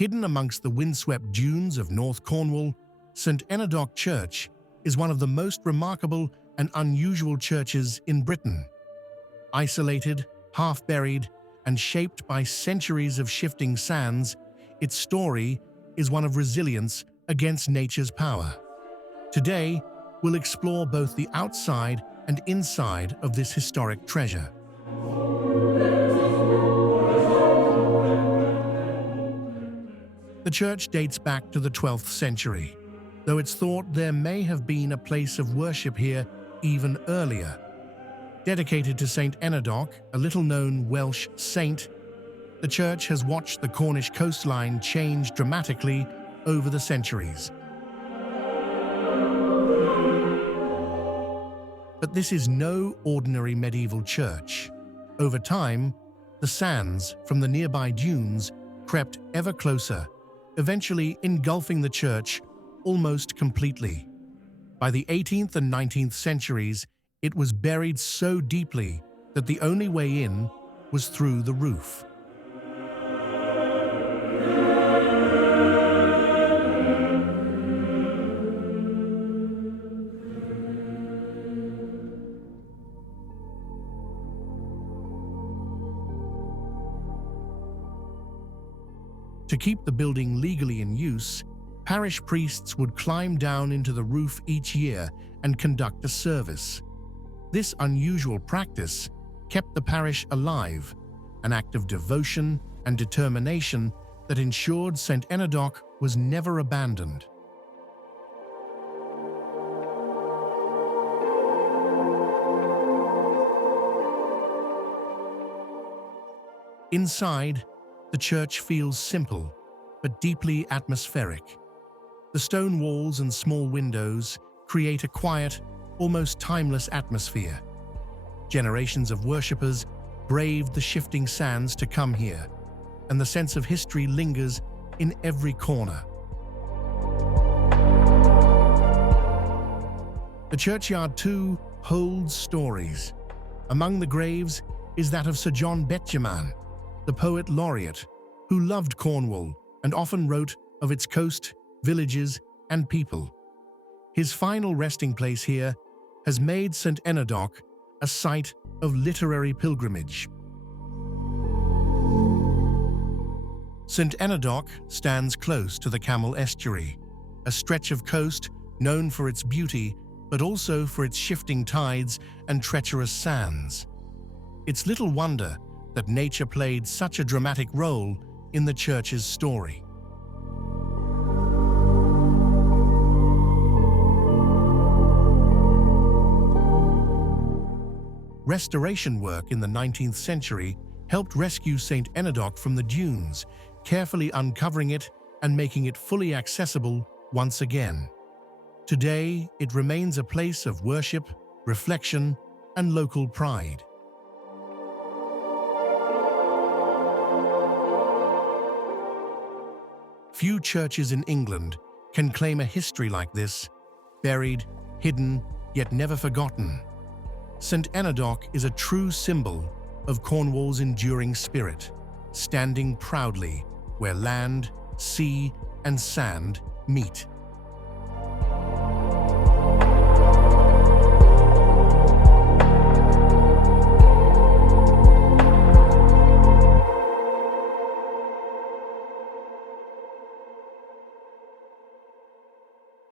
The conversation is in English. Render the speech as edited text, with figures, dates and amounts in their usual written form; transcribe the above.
Hidden amongst the windswept dunes of North Cornwall, St Enodoc Church is one of the most remarkable and unusual churches in Britain. Isolated, half-buried, and shaped by centuries of shifting sands, its story is one of resilience against nature's power. Today, we'll explore both the outside and inside of this historic treasure. The church dates back to the 12th century, though it's thought there may have been a place of worship here even earlier. Dedicated to St Enodoc, a little-known Welsh saint, the church has watched the Cornish coastline change dramatically over the centuries. But this is no ordinary medieval church. Over time, the sands from the nearby dunes crept ever closer, eventually engulfing the church almost completely. By the 18th and 19th centuries, it was buried so deeply that the only way in was through the roof. To keep the building legally in use, parish priests would climb down into the roof each year and conduct a service. This unusual practice kept the parish alive, an act of devotion and determination that ensured St Enodoc was never abandoned. Inside, the church feels simple, but deeply atmospheric. The stone walls and small windows create a quiet, almost timeless atmosphere. Generations of worshippers braved the shifting sands to come here, and the sense of history lingers in every corner. The churchyard, too, holds stories. Among the graves is that of Sir John Betjeman, the poet Laureate, who loved Cornwall and often wrote of its coast, villages, and people. His final resting place here has made St Enodoc a site of literary pilgrimage. St Enodoc stands close to the Camel Estuary, a stretch of coast known for its beauty but also for its shifting tides and treacherous sands. It's little wonder that nature played such a dramatic role in the church's story. Restoration work in the 19th century helped rescue St Enodoc from the dunes, carefully uncovering it and making it fully accessible once again. Today, it remains a place of worship, reflection, and local pride. Few churches in England can claim a history like this, buried, hidden, yet never forgotten. St Enodoc is a true symbol of Cornwall's enduring spirit, standing proudly where land, sea, and sand meet.